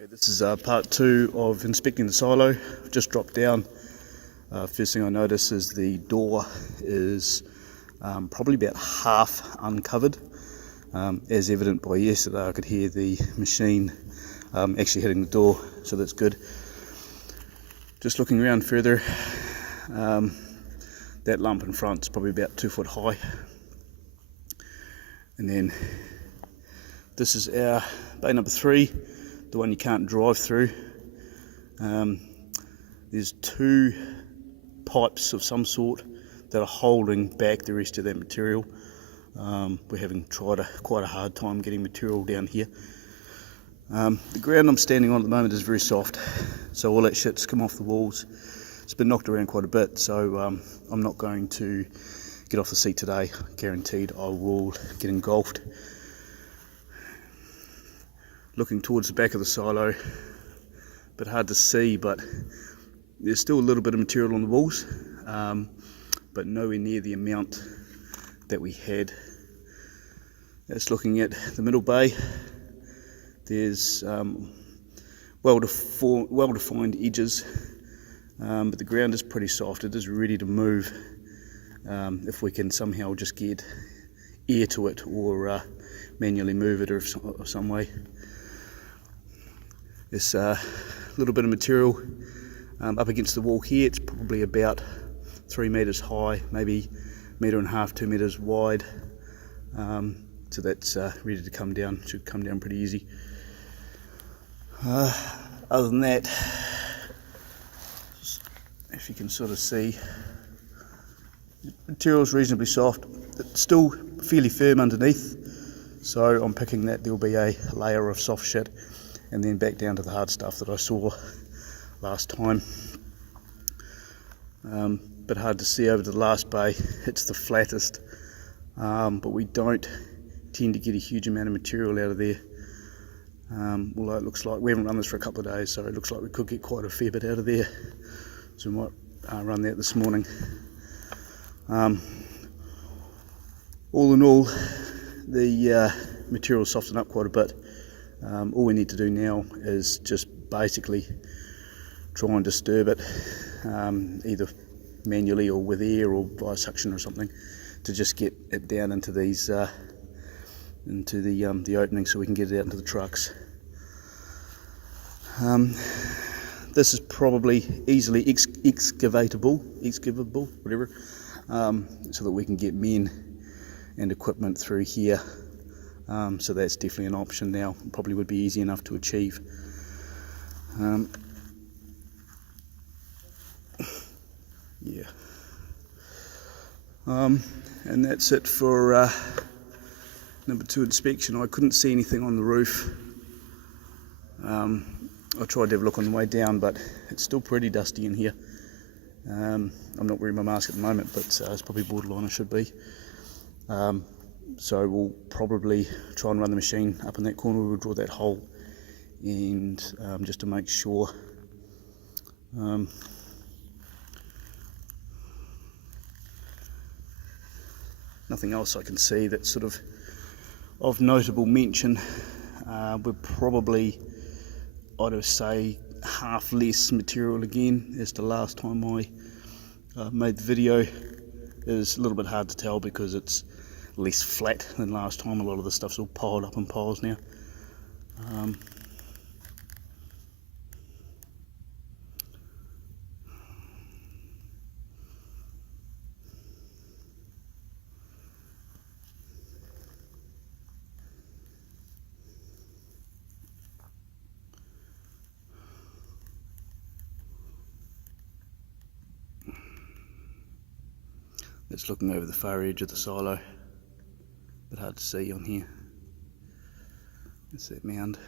Okay, this is part two of inspecting the silo. I've just dropped down. First thing I notice is the door is probably about half uncovered. As evident by yesterday, I could hear the machine actually hitting the door, so that's good. Just looking around further, that lump in front is probably about 2 foot high. And then this is our bay number 3, the one you can't drive through. There's 2 pipes of some sort that are holding back the rest of that material. We're having quite a hard time getting material down here. The ground I'm standing on at the moment is very soft, so all that shit's come off the walls. It's been knocked around quite a bit, so I'm not going to get off the seat today. Guaranteed I will get engulfed. Looking towards the back of the silo, a bit hard to see, but there's still a little bit of material on the walls, but nowhere near the amount that we had. That's looking at the middle bay. There's well-defined edges, but the ground is pretty soft. It is ready to move if we can somehow just get air to it or manually move it or some way. There's a little bit of material up against the wall here. It's probably about 3 meters high, maybe 1.5 meters, 2 meters wide. So that's ready to come down. Should come down pretty easy. Other than that, if you can sort of see, the material's reasonably soft. It's still fairly firm underneath, so I'm picking that there'll be a layer of soft shit and then back down to the hard stuff that I saw last time. Bit hard to see over to the last bay. It's the flattest, but we don't tend to get a huge amount of material out of there. Although it looks like we haven't run this for a couple of days, so it looks like we could get quite a fair bit out of there. So we might run that this morning. All in all, the material softened up quite a bit. All we need to do now is just basically try and disturb it, either manually or with air or by suction or something, to just get it down into these into the opening so we can get it out into the trucks. This is probably easily excavatable, whatever, so that we can get men and equipment through here. So that's definitely an option now. Probably would be easy enough to achieve. Yeah. And that's it for number 2 inspection. I couldn't see anything on the roof. I tried to have a look on the way down, but it's still pretty dusty in here. I'm not wearing my mask at the moment, but it's probably borderline I should be. So we'll probably try and run the machine up in that corner. We'll draw that hole, and just to make sure. Nothing else I can see that's sort of notable mention. We're probably, I'd say, half less material again as the last time I made the video. It's a little bit hard to tell because it's less flat than last time. A lot of the stuff's all piled up in piles now. That's looking over the far edge of the silo. Bit hard to see on here. That's that mound.